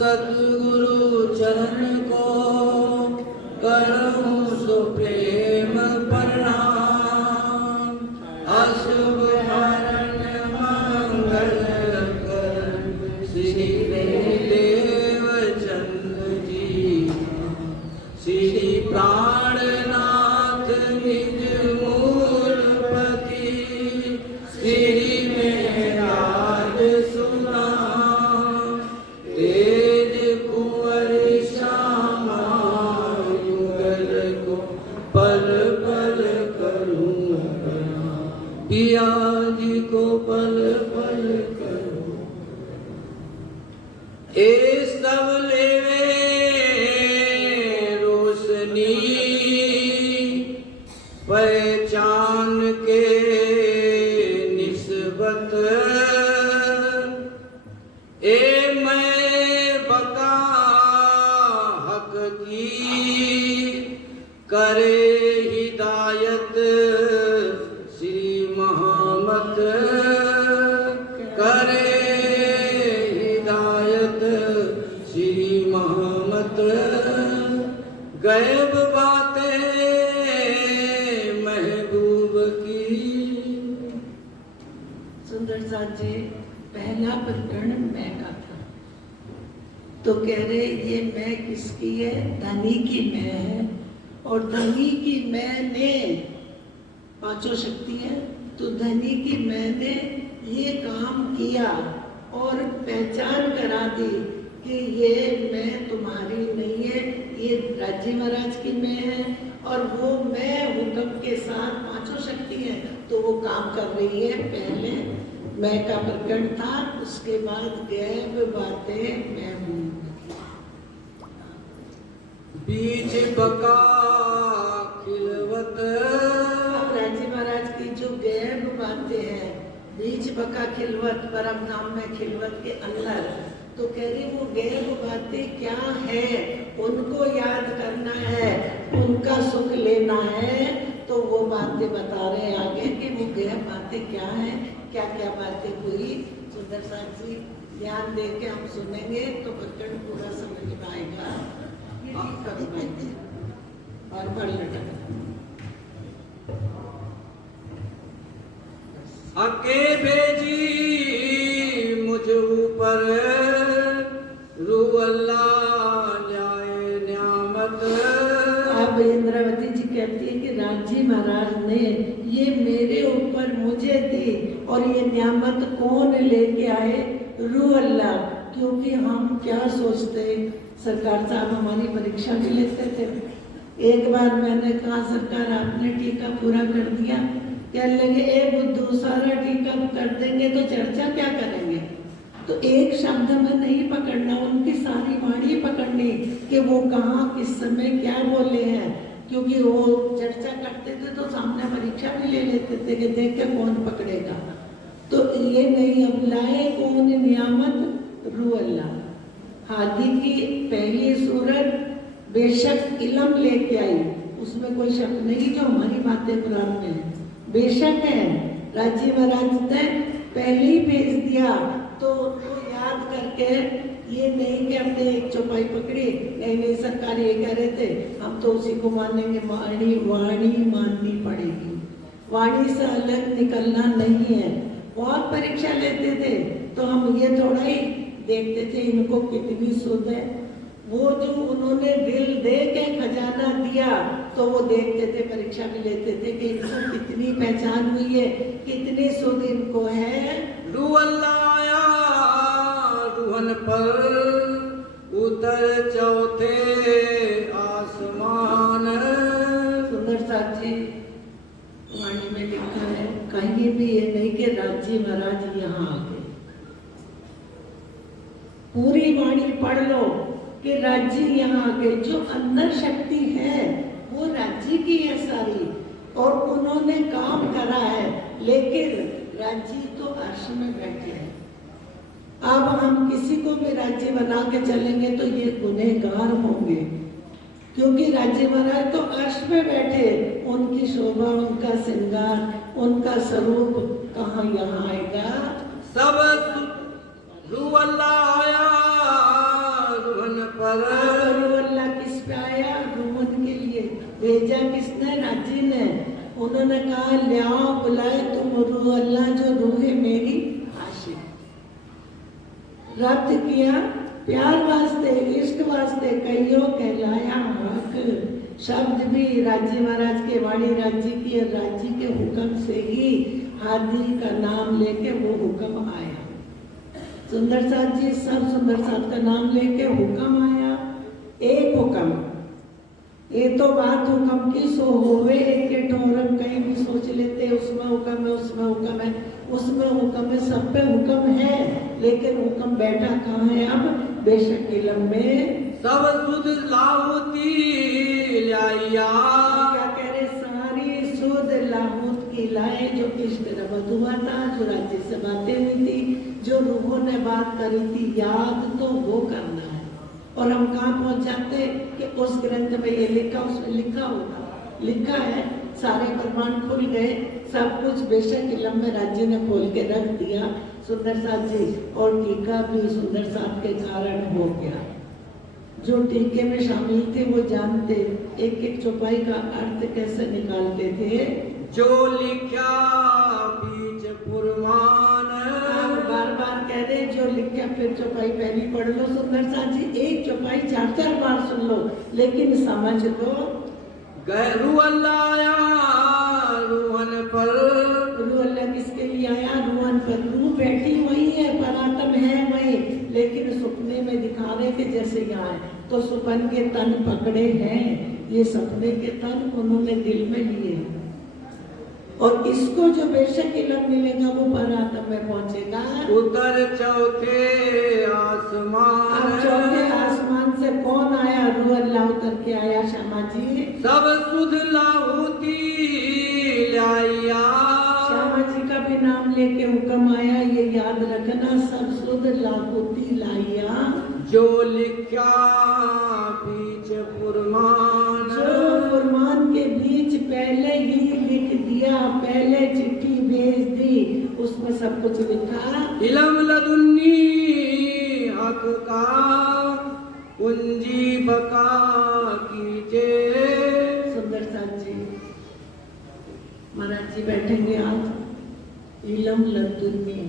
सद्गुरु चरण को करूं सो प्रेम प्रणाम। अशुभ हरण मंगल कर श्री देव चंद्र जी। श्री प्राणनाथ निज मूलपति श्री मेराज सुना। तेज कुंवर श्यामा युगल को पल पल करूं प्रणाम। पिया जी को पल पल करूं। ए सब लेवे रोशनी पहचान के निस्बत। ए मैं बका हक की करे हिदायत श्री महमत। करे हिदायत श्री महमत। गैब बातें महबूब की। सुंदर साथ जी, पहला प्रकरण मैं का था तो कह रहे ये मैं किसकी है? धनी की मैं है। और धनी की मैंने पांचों शक्ति है, तो धनी की मैंने ये काम किया और पहचान करा दी कि ये मैं तुम्हारी नहीं है, ये राज्य महाराज की मैं है। और वो मैं हुक्म के साथ पांचों शक्ति है, तो वो काम कर रही है। पहले मैं का प्रकरण था, उसके बाद गैब बातें मैं हूँ। बीज बका खिलवत। अब राज्य महाराज की जो गैब बातें हैं, बीज बका खिलवत, परम धाम में खिलवत के अंदर, तो कह रही वो गैब बातें क्या है, उनको याद करना है, उनका सुख लेना है। तो वो बातें बता रहे आगे कि वो गैब बातें क्या है, क्या क्या बातें हुई। सुंदर साथ जी ध्यान दे के हम सुनेंगे तो प्रकरण पूरा समझ में आएगा। और बढ़ लटक अके भेजी मुझ ऊपर रू अल्लाह जाए न्यामत। अब इंद्रावती जी कहती है कि राजी महाराज ने ये मेरे ऊपर मुझे दी, और ये न्यामत कौन लेके आए? रू अल्लाह। क्योंकि हम क्या सोचते, सरकार साहब हमारी परीक्षा भी लेते थे। एक बार मैंने कहा सरकार आपने टीका पूरा कर दिया, कहने लगे ए बुद्धू सारा टीका कर देंगे तो चर्चा क्या करेंगे? तो एक शब्द में नहीं पकड़ना, उनकी सारी वाणी पकड़नी कि वो कहाँ किस समय क्या बोले हैं। क्योंकि वो चर्चा करते थे तो सामने परीक्षा भी ले लेते थे कि देख के कौन पकड़ेगा। तो ये नहीं, अब लाए कौन नियामत? रू अल्लाह। हादी की पहली सूरत बेशक इल्म लेके आई, उसमें कोई शक नहीं जो हमारी बातें कुरान में है, बेशक है। राजी महाराज ने पहले ही भेज दिया, तो उनको याद करके ये नहीं कि हमने एक चौपाई पकड़ी, नहीं सरकार ये कह रहे थे हम तो उसी को मानेंगे। वाणी माननी पड़ेगी, वाणी से अलग निकलना नहीं है। बहुत परीक्षा लेते थे तो हम ये थोड़ा ही देखते थे इनको कितनी सुध है। वो जो उन्होंने दिल दे के खजाना दिया तो वो देखते थे, परीक्षा भी लेते थे कि इनको कितनी पहचान हुई है, कितनी सुध इनको है। रू अल्लाह आया रूहन पर उतर चौथे आसमान। सुंदर साथ जी वाणी में लिखा है, कहीं भी ये नहीं कि राजी महाराज यहाँ आ गए। पूरी वाणी पढ़ लो कि राज्य यहाँ आ गए। जो अंदर शक्ति है वो राज्य की है सारी, और उन्होंने काम करा है, लेकिन राज्य तो अर्श में बैठे हैं। अब हम किसी को भी राज्य बना के चलेंगे तो ये गुनहगार होंगे, क्योंकि राज्य महाराज तो अर्श में बैठे, उनकी शोभा, उनका श्रृंगार, उनका स्वरूप कहाँ यहाँ आएगा। सब रू अल्लाह आया भेजा किसने? राजी ने। उन्होंने कहा लियाओ बुलाए तुम रूह अल्लाह जो रूह है मेरी आशिक। रब्त किया प्यार वास्ते, इश्क वास्ते, कईयों कहलाया हक। शब्द भी राजी महाराज के, वाणी राजी की, राजी के हुक्म से ही हादी का नाम लेके वो हुक्म आया। सुंदर साथ जी सब सुंदर साथ का नाम लेके हुक्म आया। एक हुक्म, ये तो बात हुक्म की सो होवे के ठोरम, कहीं भी सोच लेते उसमें हुक्म है, उसमें हुक्म है, उसमें हुक्म है, सब पे हुक्म है, लेकिन हुक्म बैठा कहाँ है? अब बेशक इल्म में सब सुध लाहुती लाया। क्या कह रहे? सारी सुध लाहौत की लाए, जो इश्क रबत हुआ था, जो राज्य से बातें हुई थी, जो रूहों ने बात करी थी, याद तो वो करना है। और हम कहाँ पहुंच जाते कि उस ग्रंथ में ये लिखा, उसमें लिखा होता, लिखा है, सारे प्रमाण खुल गए, सब कुछ बेशक इल्म में राज्य ने खोल के रख दिया। सुंदर साथ जी और टीका भी सुंदर साथ के कारण हो गया। जो टीके में शामिल थे वो जानते एक एक चौपाई का अर्थ कैसे निकालते थे। जो लिखा बीच पुरमान, बार बार कह रहे जो लिखा, फिर चौपाई पहली पढ़ लो सुंदर साथ जी, एक चौपाई 4-4 बार सुन लो, लेकिन समझ लो। रूह अल्लाह आया रूहन पर, रूह अल्लाह किसके लिए आया? रूहन पर। रूह बैठी वही है, परात्म है वही, लेकिन सपने में दिखा रहे थे जैसे यहाँ है। तो सुपन के तन पकड़े हैं, ये सपने के तन उन्होंने दिल में लिए। और इसको जो बेशक इल्म मिलेगा वो परात्म में पहुंचेगा। उतर चौथे आसमान, अब चौथे आसमान से कौन आया? रूह अल्लाह उतर के आया श्यामा जी। सब सुध लाहुती लाया। श्यामा जी का भी नाम लेके हुक्म आया, ये याद रखना, सब सुध लाहुती लाया। जो लिखा बीच पुरमान, जो फुरमान के बीच पहले ही लिख दिया, पहले चिट्ठी भेज दी, उसमें सब कुछ लिखा। इल्म लदुन्नी हक का कुंजी बका कीजे। सुंदर साथ जी महाराज जी बैठेंगे आज। इल्म लदुन्नी,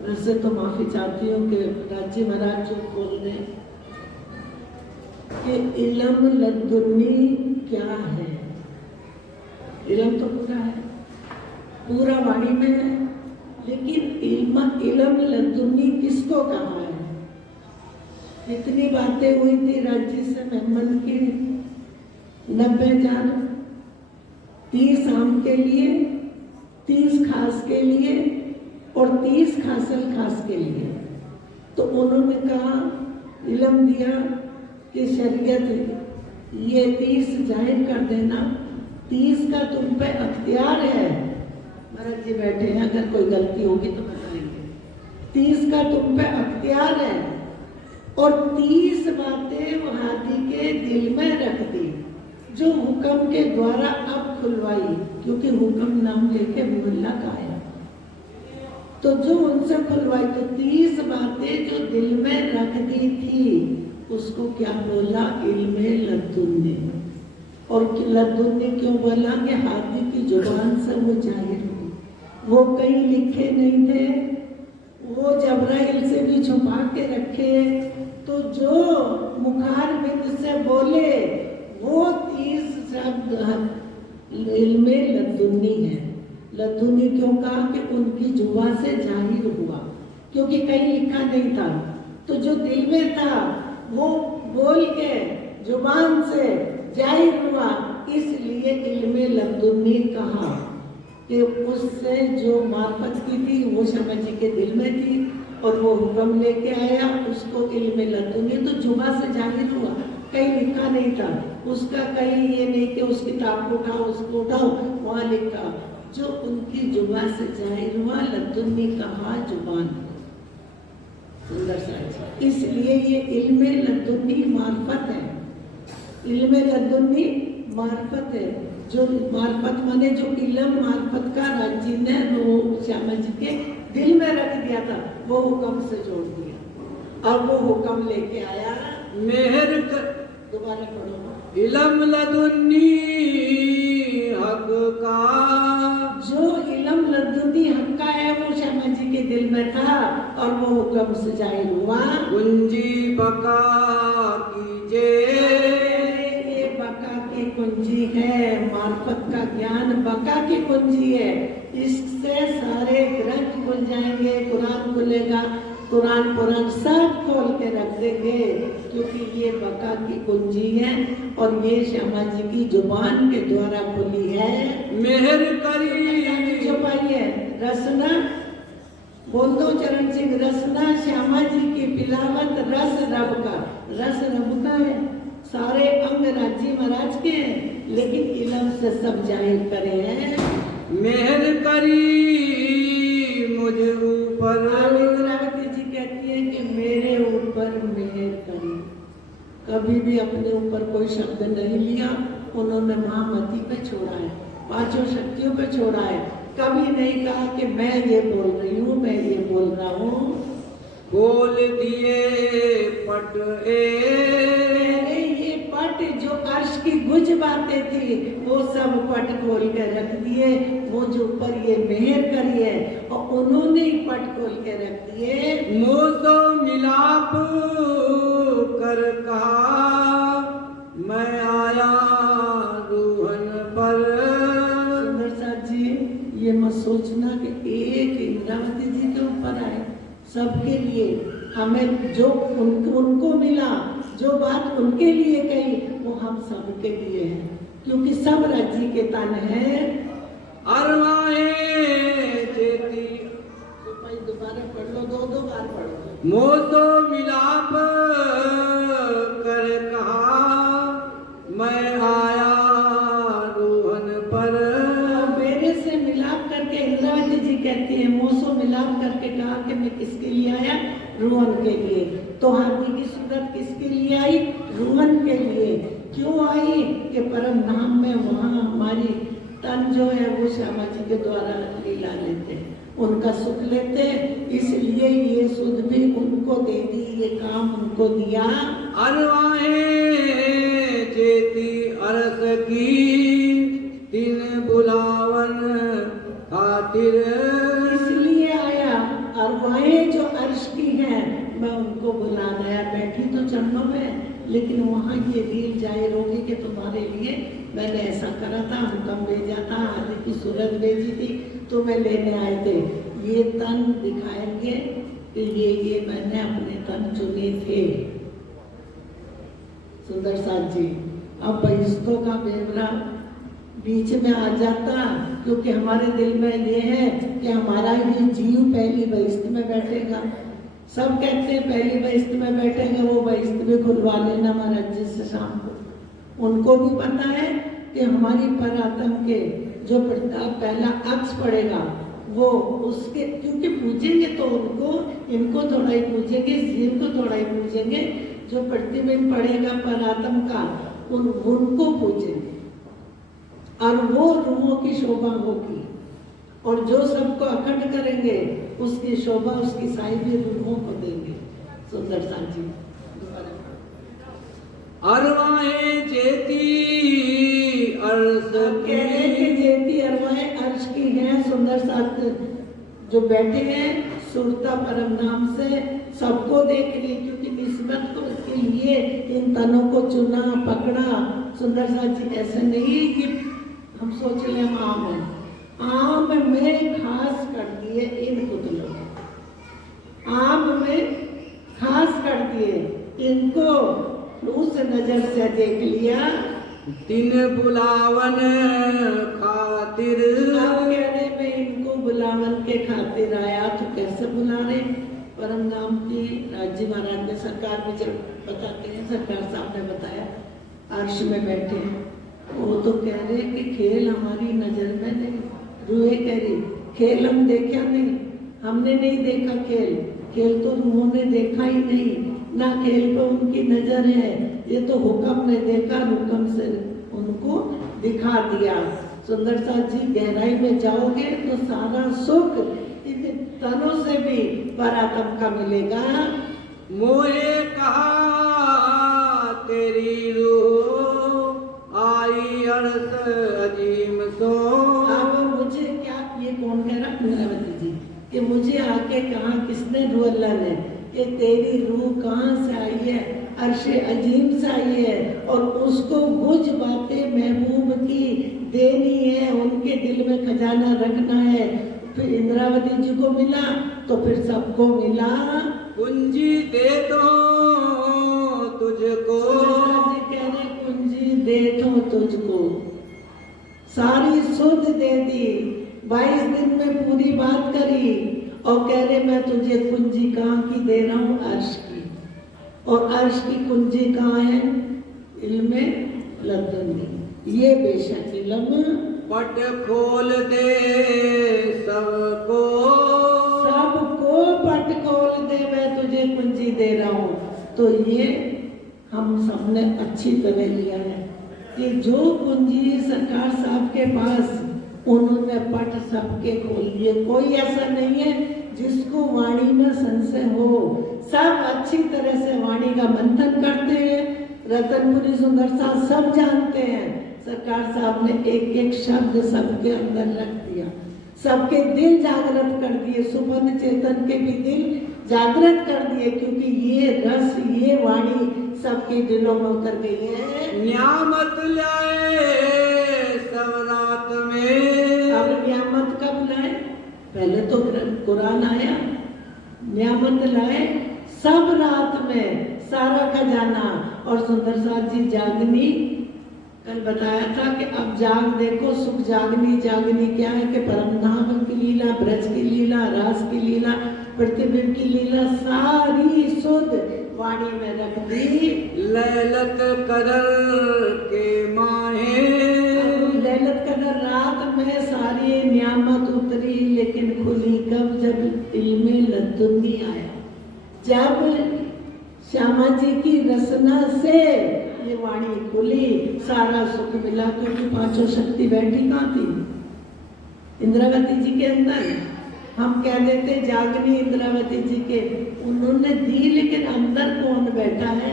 वैसे तो माफी चाहती हूँ कि राज्य महाराज जो बोल रहे कि इल्म लदुन्नी क्या है। इल्म तो पूरा है, पूरा वाणी में है, लेकिन इल्म लदुन्नी किसको कहा है? कितनी बातें हुई थी राज्य से मेहमान की? 90,000, 30 आम के लिए, 30 खास के लिए और 30 खासल खास के लिए। तो उन्होंने कहा, इल्म दिया कि शरीयत ये 30 जाहिर कर देना, 30 का तुम पे अख्तियार है। महाराज जी बैठे हैं, अगर कोई गलती होगी तो बताएंगे। 30 का तुम पे अख्तियार है और 30 बातें वहादी के दिल में रख दी, जो हुक्म के द्वारा अब खुलवाई, क्योंकि हुक्म नाम लेके मुहल्ला का आया। तो जो उनसे खुलवाई, तो 30 बातें जो दिल में रख दी थी, उसको क्या बोला? इल्मे लदुन्नी। और लदुन्नी क्यों बोला? कि हादी की जुबान से वो जाहिर हुई। वो कहीं लिखे नहीं थे, वो जबराइल से भी छुपा के रखे, तो जो मुखार बिंद से बोले वो 30 शब्द इल्मे लदुन्नी है। लदुन्नी क्यों कहा? कि उनकी जुबान से जाहिर हुआ, क्योंकि कहीं लिखा नहीं था, तो जो दिल में था वो बोल के जुबान से जाहिर हुआ, इसलिए इल्मे लदुन्नी कहा। कि उससे जो मार्फत की थी वो शमा जी के दिल में थी और वो हुक्म लेके आया, उसको इल्मे लदुन्नी, तो जुबान से जाहिर हुआ, कहीं लिखा नहीं था उसका। कहीं ये नहीं कि उस किताब को उठाओ, उसको उठाओ, वहाँ लिखा, जो उनकी जुबान से जाहिर हुआ, लदुन्नी कहा जुबान। सुंदर साथ, इसलिए ये इल्मे लदुन्नी मार्फत है। इल्मे लदुन्नी मार्फत है, जो मार्फत माने जो इल्म मार्फत का राज्य ने वो श्यामा जी के दिल में रख दिया था, वो हुक्म से जोड़ दिया। अब वो हुक्म लेके आया, दोबारा पढ़ो। इलम लदुन्नी हक का, जो इलम लदुनी हक का है वो श्यामा जी के दिल में था और वो हुक्म से जाहिर हुआ। कुंजी बका कीजे, ये बका की कुंजी है, मार्फत का ज्ञान बका की कुंजी है। इससे सारे ग्रंथ खुल जाएंगे, कुरान खुलेगा, कुरान पुराण सब खोल के रख देंगे, क्योंकि ये बका की कुंजी है और ये श्यामा जी की जुबान के द्वारा खुली है। मेहर करी जो पाई है रसना, बोल दो चरण सिंह, रसना श्यामा जी की पिलावत रस रब का, रस रब का है। सारे अंग राज्य महाराज के हैं, लेकिन इलम से सब जाहिर करे हैं। मेहर करी मुझ ऊपर, इंद्रावती जी कहती है कि मेरे ऊपर मेहर करी। कभी भी अपने ऊपर कोई शब्द नहीं लिया, उन्होंने महामती पे छोड़ा है, पांचों शक्तियों पे छोड़ा है। कभी नहीं कहा कि मैं ये बोल रही हूँ, मैं ये बोल रहा हूँ। बोल दिए पट ये पट जो अर्श की गुज बातें थी वो सब पट खोल कर रख दिए। वो जो ऊपर ये मेहर करी है और उन्होंने ही पट खोल के रख दिए। मोसो मिलाप कर कहा मैं आया रूहन पर। सुंदर साथ जी, ये मत सोचना कि एक इंद्रावती जी के ऊपर आए, सबके लिए हमें जो उनको मिला, जो बात उनके लिए कही वो हम सबके लिए है, क्योंकि सब राज्य के तन है। अरवाए चेती, तो भाई दोबारा पढ़ लो, दो बार पढ़ो। मोसो मिलाप कर कहा मैं आया रूहन पर। मेरे से मिलाप करके इंद्रावती जी कहती है, मोसो मिलाप करके कहा कि मैं किसके लिए आया, रूहन के लिए। तो हाथी की सूरत किसके लिए आई, रूहन के लिए। क्यों आई कि परम धाम में वहाँ हमारी तन जो है वो श्यामा जी के द्वारा लीला लेते, उनका सुख लेते, इसलिए ये सुध भी उनको दे दी, ये काम उनको दिया। अरवाहे चेती अरस की तीन बुलावन खातिर। इसलिए आया, अरवाहें जो अर्श की हैं मैं उनको बुलाना आया। बैठी तो चरणों में, लेकिन वहाँ ये रील जाहिर होगी कि तुम्हारे लिए मैंने ऐसा करा था, हुक्म भेजा था, हाथी की सूरत भेजी थी, तुम्हें लेने आए थे। ये तन दिखाएंगे कि ये मैंने अपने तन चुने थे। सुंदर साथ जी, अब बहिश्तों का बेवरा बीच में आ जाता, क्योंकि हमारे दिल में ये है कि हमारा ये जीव पहली बहिश्त में बैठेगा। सब कहते हैं पहली बहिश्त में बैठेंगे, वो बहिश्त भी खुलवा लेना महाराज जी से शाम को। उनको भी पता है कि हमारी परात्म के जो पहला अक्ष पड़ेगा वो उसके, क्योंकि पूजेंगे तो उनको, इनको थोड़ा ही पूजेंगे, जीव को थोड़ा ही पूजेंगे। जो प्रतिबिंब पड़ेगा परात्म का उनको पूजेंगे और वो रूहों की शोभा होगी, और जो सबको अखंड करेंगे उसकी शोभा, उसकी साई भी रूहों को देंगे। सुंदर सा जी अरवाहे जेती अर्श की, जेती अरवाएं अर्श की हैं। सुंदर साथ जो बैठे हैं सुरता परम नाम से सबको देख ली, क्योंकि निस्बत को उसके लिए इन तनों को चुना पकड़ा। सुंदर साथ जी ऐसे नहीं कि हम सोच ले हम आम है, आम में खास कर दिए इन पुतलों, आम में खास कर दिए इनको, उस नजर से देख लिया। तीन बुलावन खातिर, कहने में इनको बुलावन के खातिर आया। तो कैसे बुला रहे, परम नाम की राज्य महाराज ने सरकार में जब बताते हैं, सरकार साहब ने बताया अर्श में बैठे हैं, वो तो कह रहे कि खेल हमारी नजर में नहीं। रूहे कह रही खेल हम देखा नहीं, हमने नहीं देखा खेल, खेल तो उन्होंने देखा ही नहीं, ना खेल पे उनकी नजर है, ये तो हुक्म ने देखा, हुक्म से उनको दिखा दिया। सुंदर साथ जी गहराई में जाओगे तो सारा सुख इन तनों से भी परात्म का मिलेगा। मोहे कहा तेरी रूह अल्लाह ने कि तेरी रूह कहाँ से आई है, अर्श अजीम से आई है और उसको कुछ बातें महबूब की देनी है, उनके दिल में खजाना रखना है। फिर इंद्रावती जी को मिला तो फिर सबको मिला। कुंजी दे दो तुझको, जी कह रहे कुंजी दे दो तुझको, सारी सुध दे दी, 22 दिन में पूरी बात करी और कह रहे मैं तुझे कुंजी कहाँ की दे रहा हूँ, अर्श की। और अर्श की कुंजी कहाँ है, इल्मे लदुनी। ये बेशक इल्म पट खोल दे सबको, सबको पट खोल दे, मैं तुझे कुंजी दे रहा हूँ। तो ये हम सबने अच्छी तरह लिया है कि जो कुंजी सरकार साहब के पास, उन्होंने पट सबके खोल दिए। कोई ऐसा नहीं है जिसको वाणी में संशय हो, सब अच्छी तरह से वाणी का मंथन करते हैं। रतनपुरी सुंदर साहब सब जानते हैं, सरकार साहब ने एक एक शब्द सबके अंदर रख दिया, सबके दिल जागृत कर दिए, सुपन चेतन के भी दिल जागृत कर दिए, क्योंकि ये रस, ये वाणी सबके दिलों में उतर गई है। न्यामत लाए सब रात में, अब न्यामत कब लाए, पहले तो कुरान आया, न्यामत लाए सब रात में, सारा खजाना। और सुंदर साथ जी जागनी, कल बताया था कि अब जाग देखो, सुख जागनी। जागनी क्या है कि परमधाम की लीला, ब्रज की लीला, रास की लीला, प्रतिबिंब की लीला, सारी सुध वाणी में रख दी। लैलत कदर के माहे, लैलत कदर रात में सारी नियामत उतरी, लेकिन खुली कब, जब इल्मे लदुनी आया, जब श्यामा जी की रसना से ये वाणी खुली, सारा सुख मिला। क्योंकि पांचों शक्ति बैठी कहाँ थी, इंद्रावती जी के अंदर। हम कह देते जागनी इंद्रावती जी के, उन्होंने दी, लेकिन अंदर कौन बैठा है,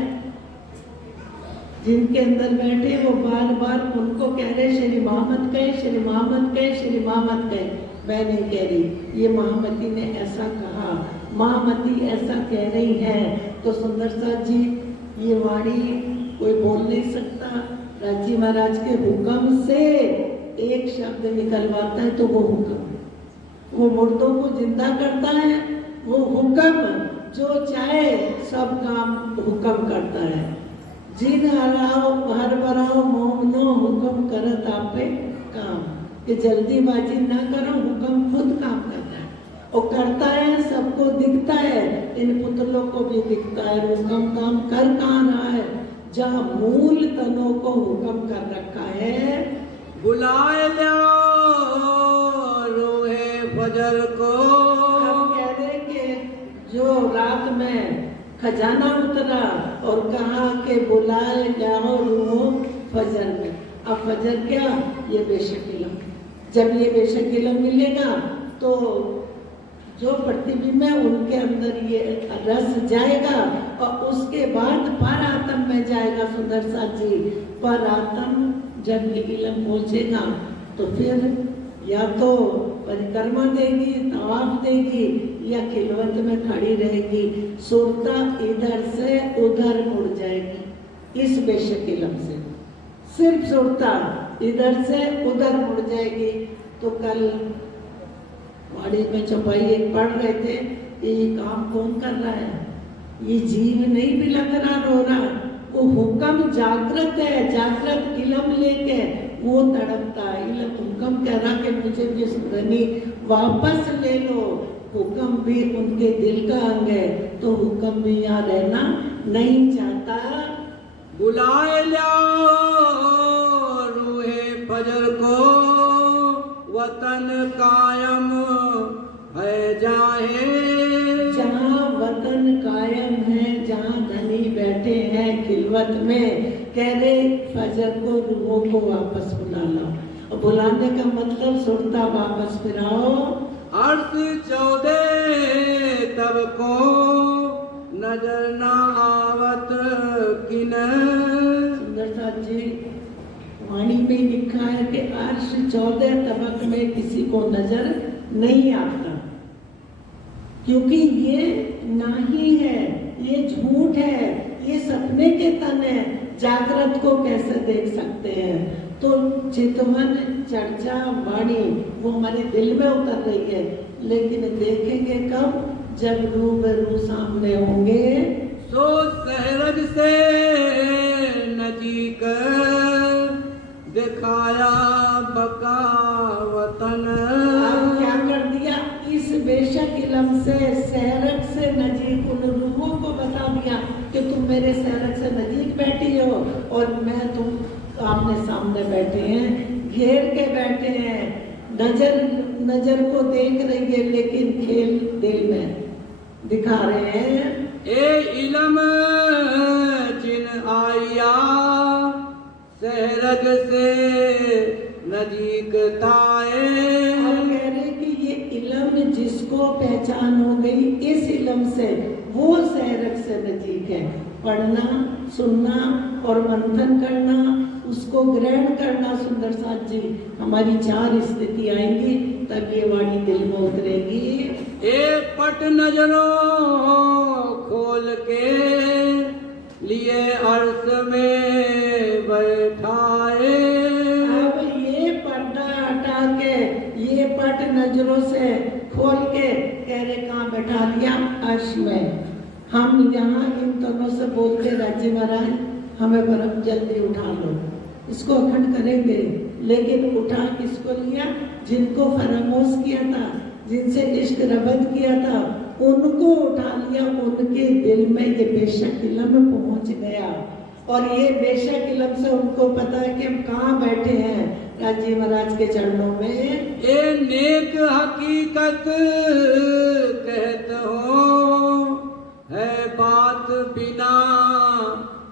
जिनके अंदर बैठे वो बार बार उनको कह रहे श्री मोहम्मद कहे, श्री मोहम्मद कहे, श्री मोहम्मद कहे। मैं नहीं कह रही, ये महामती ने ऐसा कहा, महामती ऐसा कह रही है। तो सुंदर साथ जी ये वाणी कोई बोल नहीं सकता, राजी महाराज के हुक्म से एक शब्द निकलवाता है तो वो हुक्म, वो मुर्दों को जिंदा करता है, वो हुक्म जो चाहे सब काम हुक्म करता है। जिन हराओ हर बराओ मोमनो, हुक्म करत आपे काम, कि जल्दीबाजी ना करो, हुक्म खुद काम करता है और करता है, सबको दिखता है, इन पुतलों को भी दिखता है। हुक्म काम कर कहाँ रहा है, जहाँ मूल तनों को हुक्म कर रखा है। बुलाए लो रोहे फजर को, हम कह रहे कि जो रात में खजाना उतरा और कहा कि बुलाए जाओ रूहो फजर में। अब फजर क्या, ये बेशक इल्म। जब ये बेशक इल्म मिलेगा तो जो प्रतिबिंब है उनके अंदर ये रस जाएगा और उसके बाद पर आत्म में जाएगा। सुंदर साथ जी, पर आत्म जब ये इल्म पहुंचेगा तो फिर या तो परिक्रमा देगी, तवाफ देगी, या खिलवत में खड़ी रहेगी। सुरता इधर से उधर मुड़ जाएगी इस बेशक इल्म से, सिर्फ सुरता इधर से उधर मुड़ जाएगी। तो कल वाड़ी में चौपाई एक पढ़ रहे थे, ये काम कौन कर रहा है, ये जीव नहीं बिलख रहा, रो रहा, वो हुक्म जागृत है, जागृत इल्म लेके वो तड़पता है। इल्म हुक्म कह रहा कि मुझे भी सुधनी वापस ले लो, हुक्म भी उनके दिल का अंग है, तो हुक्म भी यहाँ रहना नहीं चाहता। बुलाए लो रूहे फजर को, वतन कायम है जाए, जहाँ वतन कायम है, जहाँ धनी बैठे हैं खिलवत में, कह रहे फजर को रूहों को वापस बुला लो। और बुलाने का मतलब सुरता वापस फिराओ। अर्श 14 तब को नजर न आवत किन। सुंदर साथ जी वाणी में लिखा है कि अर्श 14 तबक में किसी को नजर नहीं आता। क्योंकि ये नाही है, ये झूठ है, ये सपने के तन है, जागृत को कैसे देख सकते हैं। तो चितवन चर्चा वाणी वो हमारे दिल में उतर रही है, लेकिन देखेंगे कब, जब रूबरू सामने होंगे। सो सहरज से नजीक दिखाया बका वतन। अब क्या कर दिया, इस बेशक इलम से सहरग से नजीक उन रूहों को बता दिया कि तुम मेरे सहरग से नजीक बैठी हो और मैं तुम आमने सामने बैठे हैं, घेर के बैठे हैं, नजर को देख रही है, लेकिन खेल दिल में दिखा रहे हैं। ए इलम जिन आया सहरग से नजीक ताए। हम कह रहे कि ये इलम जिसको पहचान हो गई इस इलम से, वो सहरग से नजीक है। पढ़ना, सुनना और मंथन करना, उसको ग्रहण करना। सुंदर साथ जी, हमारी 4 स्थिति आएंगी तब ये वाणी दिल में उतरेगी। ए पट नजरों खोल के लिए अर्श में बैठाए। अब ये पर्दा हटा के, ये पट नजरों से खोल के कह रहे कहाँ बैठा दिया, अर्श में। हम यहाँ इन तनों से बोलते राज्य महाराज हमें बर्फ जल्दी उठा लो, इसको अखंड करेंगे, लेकिन उठा किसको लिया, जिनको फरामोश किया था, जिनसे इश्क रबत किया था, उनको उठा लिया। उनके दिल में ये बेशक इलम पहुंच गया और ये बेशक इलम से उनको पता है कि हम कहाँ बैठे हैं, राजी महाराज के चरणों में। ए नेक हकीकत कहत हो है बात बिना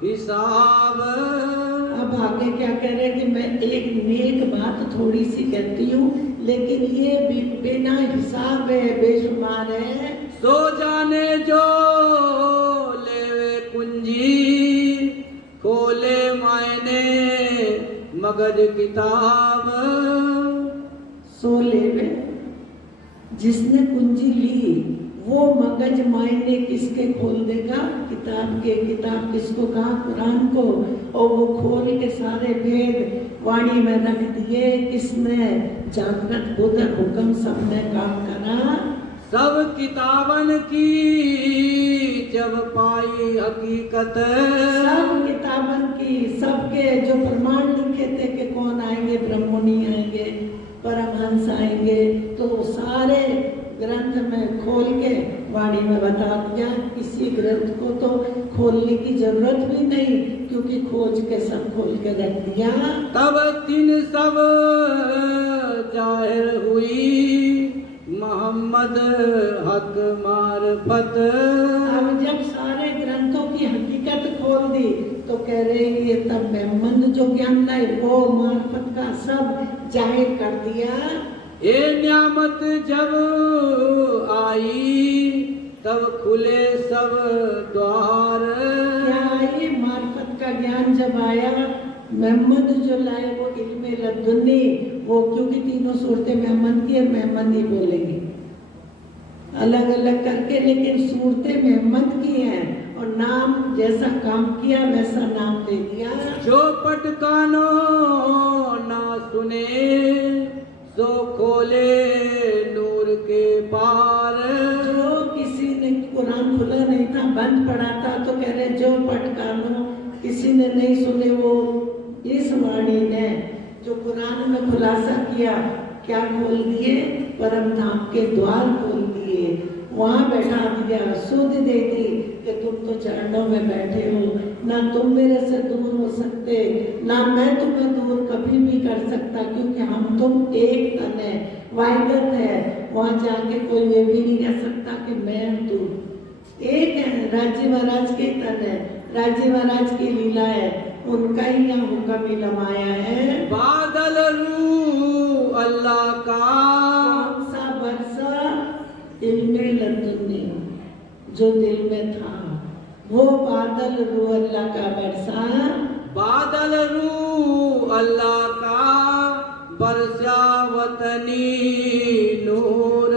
हिसाब। अब आगे क्या कह रहे हैं कि मैं एक नेक बात थोड़ी सी कहती हूँ, लेकिन ये बिना हिसाब है, बेशुमार है। सो जाने जो लेवे कुंजी खोले मायने मगज किताब। सो लेवे, जिसने कुंजी ली वो मगज मायने किसके खोल देगा, किताब के। किताब किसको कहा, कुरान को, और वो खोल के सारे भेद वाणी में रख दिए। किसने, जागृत बुद्ध हुक्म सबने काम करा। सब किताबन की जब पाई हकीकत। सब किताबन की, सबके जो प्रमाण लिखे थे कि कौन आएंगे, ब्रह्ममुनि आएंगे, परमहंस आएंगे, तो सारे ग्रंथ में खोल के वाणी में बता दिया। किसी ग्रंथ को तो खोलने की जरूरत भी नहीं, क्योंकि खोज के सब खोल के रख दिया। तब तीन सब जाहिर हुई मोहम्मद हक मारफत। अब जब सारे ग्रंथों की हकीकत खोल दी तो कह रहे हैं ये तब मोहम्मद जो ज्ञान लाए वो मार्फत का सब जाहिर कर दिया। ये न्यामत जब आई तब खुले सब द्वार। क्या ये मार्फत का ज्ञान जब आया, मोहम्मद जो लाए वो इल्मे लदुन्नी, वो क्योंकि तीनों सूरतें मोहम्मद की है, मोहम्मद ही बोलेंगे अलग अलग करके, लेकिन सूरतें मोहम्मद की हैं और नाम जैसा काम किया वैसा नाम दे दिया। जो पटकानो ना सुने सो खोले नूर के पार। जो किसी ने कुरान खुला नहीं था, बंद पड़ा था, तो कह रहे जो पटकानो, किसी ने नहीं सुने, वो इस वाणी ने जो कुरान में खुलासा किया, क्या खोल दिए, परम धाम के द्वार खोल दिए, वहां बैठा दिया, सुध दे दी कि तुम तो चरणों में बैठे हो, ना तुम मेरे से दूर हो सकते, ना मैं तुम्हें दूर कभी भी कर सकता, क्योंकि हम तुम एक तन है, वाहिदत है। वहां जाके कोई ये भी नहीं कह सकता कि मैं तू एक है। राज्य महाराज के तन है, राज्य महाराज की लीला है, उनका ही यहाँ हुक्म ही लमाया है। बादल रू अल्लाह का कौन सा बरसा, इल्मे लदुन्नी जो दिल में था, वो बादल रू अल्लाह का बरसा। बादल रू अल्लाह का बरसा वतनी नूर।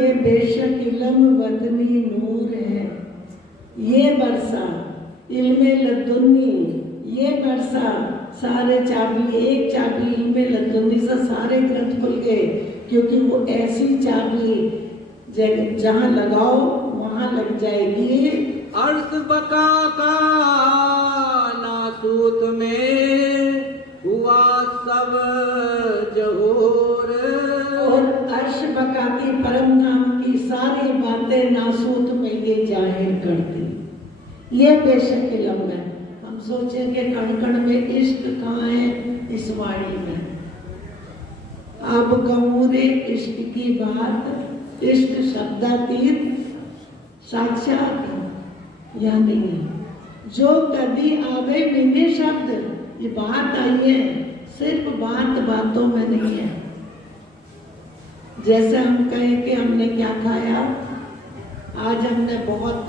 ये बेशक इल्म ये बरसा इल्मे लदुन्नी, ये बरसा सारे चाबी, एक चाबी इल्मे लदुन्नी से सारे ग्रंथ खुल गए, क्योंकि वो ऐसी चाबी जहाँ लगाओ वहाँ लग जाएगी। अर्श बका का नासूत में हुआ सब जहूर, और अर्श बका की परम धाम की सारी बातें नासूत में ये जाहिर कर दी। ये बेशक इल्म है। हम सोचेंगे कण कण में इश्क कहाँ है, इस वाणी में। अब गमूरे इश्क की बात, इश्क शब्दातीत साक्षात या नहीं, जो कभी आवे बिने शब्द, ये बात आई है, सिर्फ बात बातों में नहीं है। जैसे हम कहें कि हमने क्या खाया, आज हमने बहुत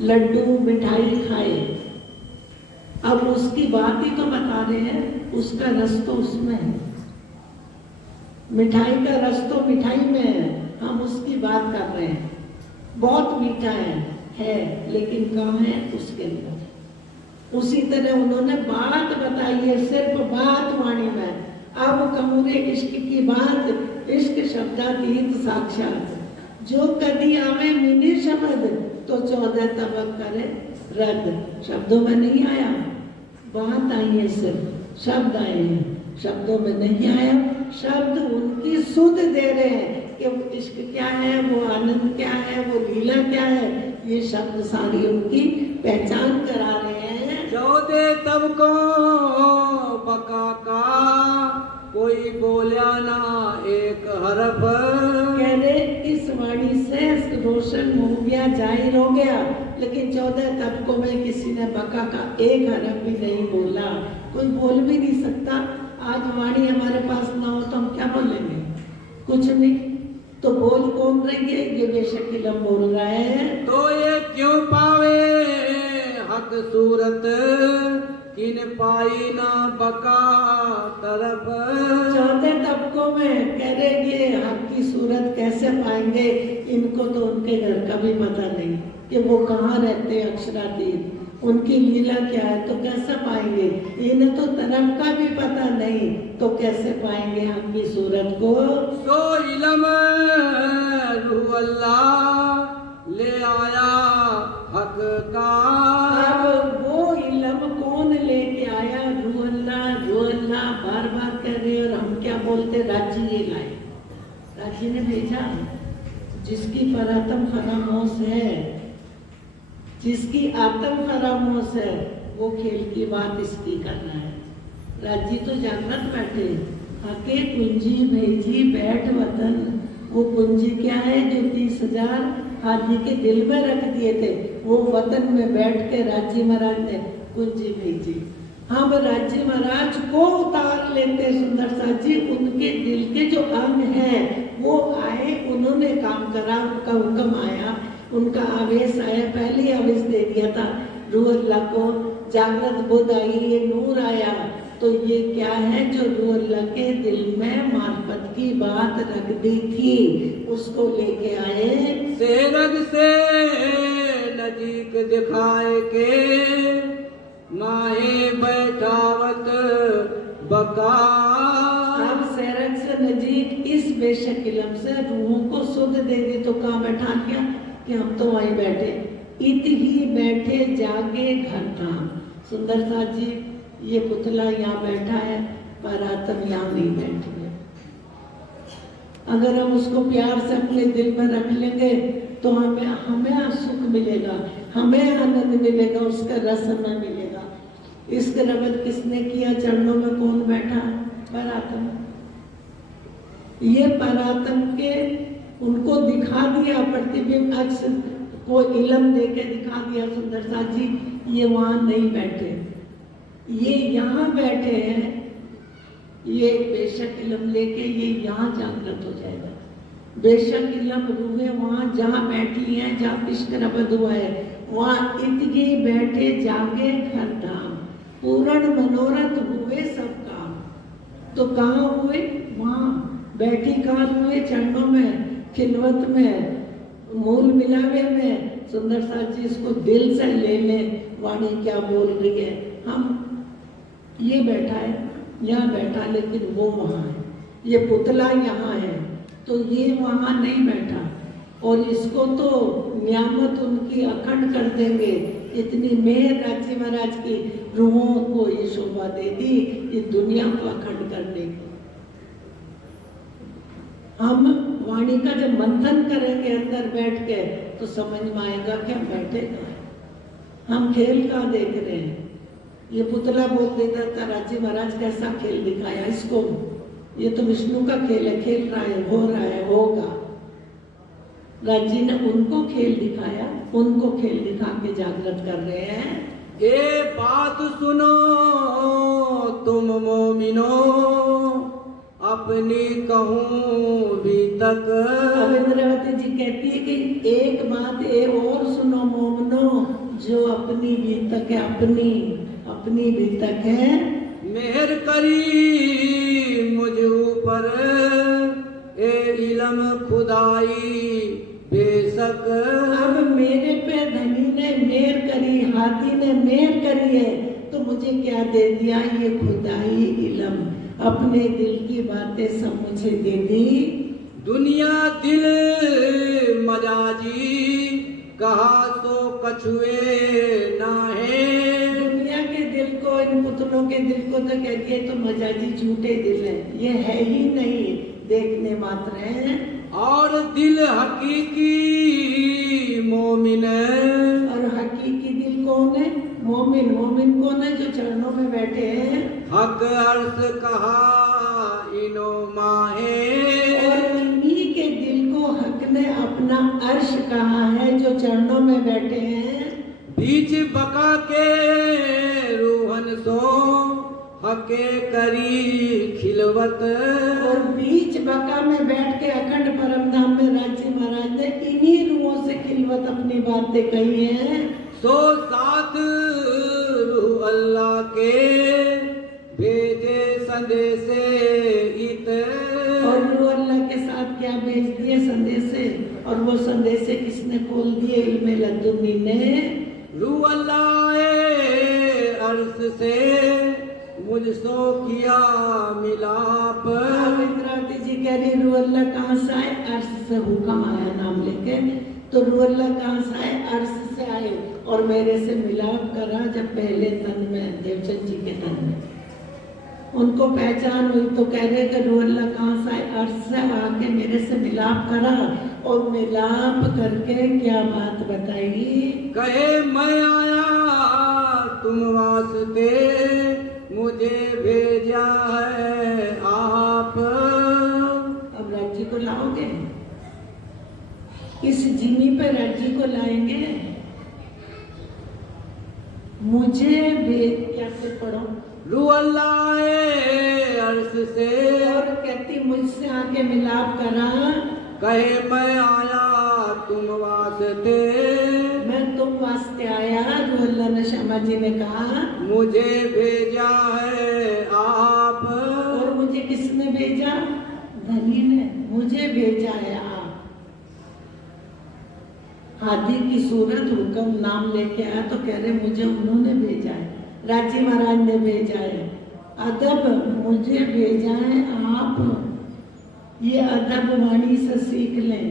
लड्डू मिठाई खाए, अब उसकी बात ही तो बता रहे हैं, उसका रस तो उसमें है, मिठाई का रस तो मिठाई में है, हम उसकी बात कर रहे हैं। बहुत मीठा है लेकिन कहाँ है, उसके अंदर। उसी तरह उन्होंने बात बताई है, सिर्फ बात वाणी में। अब कमूरे इश्क की बात, इश्क शब्दातीत साक्षात, जो कभी आवे मिनी शब्द, तो 14 तबक करे रद। शब्दों में नहीं आया, बात आई है, सिर्फ शब्द आए हैं, शब्दों में नहीं आया। शब्द उनकी सुध दे रहे हैं कि वो इश्क क्या है, वो आनंद क्या है, वो लीला क्या है, ये शब्द सारी उनकी पहचान करा रहे हैं। 14 तबकों बका का कोई बोलिया ना एक हरफ, कह रहे इस वाणी से रोशन हो गया, जाहिर हो गया, लेकिन 14 तबकों में किसी ने बका का एक हरफ भी नहीं बोला। कोई बोल भी नहीं सकता। आज वाणी हमारे पास ना हो तो हम क्या बोलेंगे, कुछ नहीं। तो बोल कौन रही है, ये बेशक इल्म बोल रहा है। तो ये क्यों पावे हक सूरत, किन पाई ना बका तरफ। 14 तबकों में कह रहे ये हक की सूरत कैसे पाएंगे, इनको तो उनके घर का भी पता नहीं कि वो कहाँ रहते हैं, अक्षरातीत, उनकी लीला क्या है, तो कैसे पाएंगे। इन्हें तो तरफ का भी पता नहीं, तो कैसे पाएंगे हक की सूरत को। तो इल्म रूह अल्लाह ले आया हक का। अब वो इल्म कौन लेके आया, रूह अल्लाह बार बार कह रहे, और हम क्या बोलते, राजी ये लाए, राजी ने भेजा। जिसकी परातम फरामोश है, जिसकी आत्म फरामोश है, वो खेल की बात इसकी करना है। राजी तो जागृत बैठे, हके कुंजी भेजी बैठ वतन। वो कुंजी क्या है, जो 30,000 हाजी के दिल में रख दिए थे, वो वतन में बैठ के राजी महाराज ने कुंजी भेजी। हम राजी महाराज को उतार लेते सुंदर सा जी, उनके दिल के जो अंग हैं वो आए, उन्होंने काम करा, उनका हुक्म आया, उनका आवेश आया, पहले आवेश दे दिया था रूह अल्लाह को, जागृत बुद्ध आई, ये नूर आया। तो ये क्या है, जो रूह अल्लाह के दिल में मार्फत की बात रख दी थी, उसको लेके आए। सेरग से नजीक दिखाए के माहे बैठावत बका। अब सेरग से नजीक इस बेशक इल्म से रूहों को सुध दे दी, तो कहाँ बैठा दिया कि हम तो वहीं बैठे। इत ही बैठे जागे घर धाम। सुंदर सा जी ये पुतला यहाँ बैठा है, पर आत्म यहाँ नहीं बैठी है। अगर हम उसको प्यार से अपने दिल में रख लेंगे तो हमें सुख मिलेगा, हमें आनंद मिलेगा, उसका रस हमें मिलेगा। इसका रगत किसने किया, चरणों में कौन बैठा, परात्म। ये परात्म के उनको दिखा दिया, प्रतिबिंब अक्ष को इल्म दे के दिखा दिया सुंदर सा जी, ये वहां नहीं बैठे, ये यहाँ बैठे हैं। ये बेशक इल्म लेके ये यहाँ जागृत हो जाएगा। बेशक इल्म रूहे वहाँ जहाँ बैठी हैं, जहाँ इश्क रबद हुआ है, वहाँ इतगे बैठे जागे घर धाम। पूर्ण मनोरथ हुए सब काम। तो कहाँ हुए, वहाँ बैठी कहाँ हुए, चरणों में, खिलवत में, मूल मिलावे में सुंदर साथ जी इसको दिल से ले लें, वाणी क्या बोल रही है। हम ये बैठा है, यहाँ बैठा, लेकिन वो वहाँ है, ये पुतला यहाँ है, तो ये वहाँ नहीं बैठा, और इसको तो नियामत उनकी अखंड कर देंगे। इतनी मेहर राजी महाराज की रूहों को ये शोभा दे दी, ये दुनिया को अखंड करने की। हम वाणी का जब मंथन करेंगे अंदर बैठ के, तो समझ में आएगा कि हम बैठे कहाँ, हम खेल कहाँ देख रहे हैं। ये पुतला बोल देता था राजी महाराज कैसा खेल दिखाया इसको, ये तो विष्णु का खेल है, खेल रहा है, हो रहा है, होगा। राजी ने उनको खेल दिखाया, उनको खेल दिखा के जागृत कर रहे हैं। ये बात सुनो तुम मोमिनो, अपनी कहूँ भी तक। अब इंद्रावती जी कहती है कि एक बात ये और सुनो मोमनो, जो अपनी भी तक है, अपनी भी तक है। मेहर करी मुझ ऊपर ए इलम खुदाई बेशक। अब मेरे पे धनी ने मेहर करी, हाथी ने मेहर करी है, तो मुझे क्या दे दिया, ये खुदाई इलम, अपने दिल की बातें सब मुझे दे दी। दुनिया दिल मजाजी, कहा तो कछुए ना है। दुनिया के दिल को, इन पुतलों के दिल को तो कह दिए तो मजाजी झूठे दिल है, ये है ही नहीं, देखने मात्र है। और दिल हकीकी मोमिन है। और हकीकी दिल कौन है, मोमिन। मोमिन कौन है, जो चरणों में बैठे हैं। हक अर्थ कहा इनो माहे। और इन्हीं के दिल को हक ने अपना अर्श कहा है, जो चरणों में बैठे हैं। बीच बका के रूहन सो हके करी खिलवत। और बीच बका में बैठ के अखंड परम धाम में राजी महाराज ने इन्हीं रूहों से खिलवत अपनी बातें कही हैं। सो साथ रूह अल्लाह के भेजे संदेशे इत। और रूह अल्लाह के साथ क्या भेज दिए, संदेशे। और वो संदेशे किसने खोल दिए, इल्मे लदुनी ने। रूह अल्लाह अर्श से मुझसो किया मिलाप। इंद्रावती जी कह रही रूह अल्लाह कहाँ से आए, अर्श से हुक्म आया नाम लेके। तो रूह अल्लाह कहाँ से आए, अर्श से आए, और मेरे से मिलाप करा जब पहले तन में, देवचंद जी के तन में उनको पहचान हुई, तो कह रहे कि रूह अल्लाह कहाँ से आए, अर्श से आके मेरे से मिलाप करा। और मिलाप करके क्या बात बताई, कहे मैं आया तुम वास्ते, मुझे भेजा है आप। अब राज्य को लाओगे, इस जिमी पे राज्य को लाएंगे। मुझे क्या से पढ़ो, रूह अल्लाह अर्श से। और कहती मुझसे आके मिलाप करा। कहे मैं आया तुम वास्ते, मैं तुम वास्ते आया। रूह अल्लाह ने, श्यामा जी ने कहा, मुझे भेजा है आप। और मुझे किसने भेजा, धनी ने मुझे भेजा है आप। हाथी की सूरत, हुक्म, नाम लेके आया, तो कह रहे मुझे उन्होंने भेजा है, राजी महाराज ने भेजा है। अदब, मुझे भेजा है आप। ये अदब वाणी से सीख लें,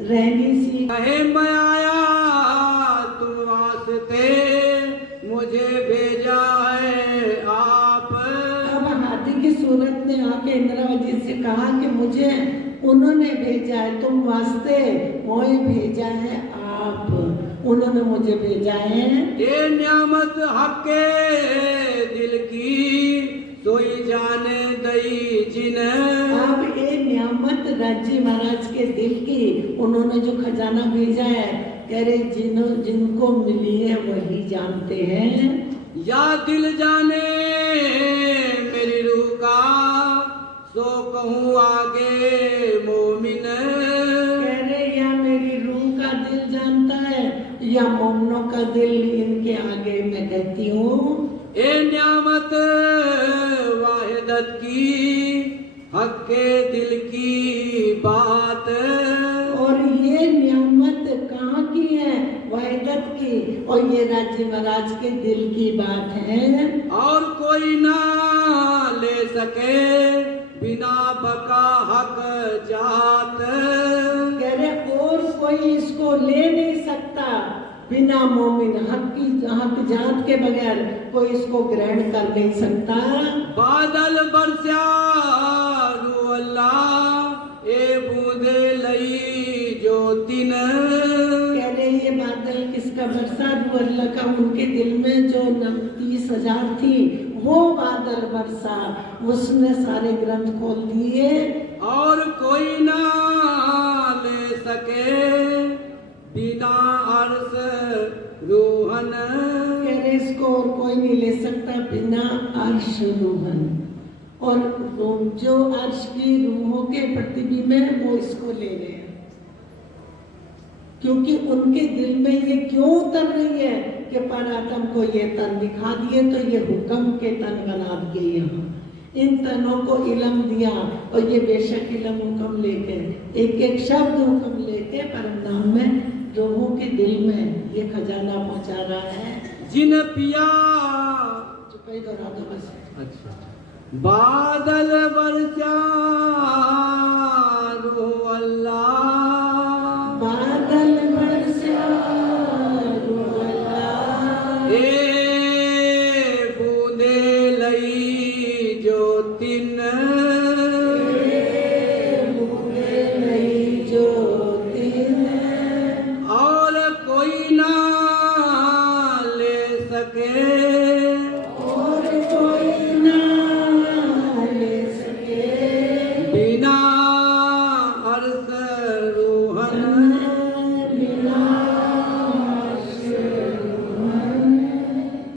रहनी सीख। कहे मैं आया तुम वास्ते, मुझे भेजा है आप। अब हाथी की सूरत ने आके इंद्रावती से कहा कि मुझे उन्होंने भेजा है, तुम वास्ते, मोए भेजा है आप, उन्होंने मुझे भेजा है। ये नियामत हके दिल की, सोई जाने दई जिन। अब ये नियामत राज्य महाराज के दिल की, उन्होंने जो खजाना भेजा है, कह रहे जिनको मिली है वही जानते हैं। या दिल जाने मेरी रूह का, सो कहूँ आगे मोमिन। कह रहे या मेरी रूह का दिल जानता है, या मोमनों का दिल, इनके आगे मैं कहती हूँ। ए नियामत वाहिदत की, हक के दिल की बात। और ये नियामत हकीकत की और ये राज्य महाराज के दिल की बात है। और कोई ना ले सके बिना बका हक जात। कह रहे और कोई इसको ले नहीं सकता बिना मोमिन हक जात के बगैर कोई इसको ग्रहण कर नहीं सकता। बादल बरस्या रू अल्लाह ए बूंदे लई जो तिन। कह रहे ये बादल किसका बरसा? रू अल्लाह का। उनके दिल में जो 30,000 थी वो बादल बरसा, उसने सारे ग्रंथ खोल दिए। और कोई ना ले सके बिना अर्श रूहन। कह रहे इसको और कोई नहीं ले सकता बिना अर्श रूहन। और जो अर्श की रूहों के प्रतिबिंब है वो इसको ले रहे हैं, क्योंकि उनके दिल में ये क्यों उतर रही है कि परात्म को ये तन दिखा दिए तो ये हुक्म के तन बना दिए। यहाँ इन तनों को इल्म दिया और ये बेशक इल्म हुक्म लेके एक एक शब्द हुक्म लेके परमधाम में लोगों के दिल में ये खजाना पहुंचा रहा है। जिन पिया चुपाई दोहरा दो बस। अच्छा बादल बरसा रू अल्लाह। बादल बरसा रू अल्लाह। ए बूंदे लई जो तिन। बूंदे लई जो तिन। और कोई ना ले सके और कोई ना ले सके बिना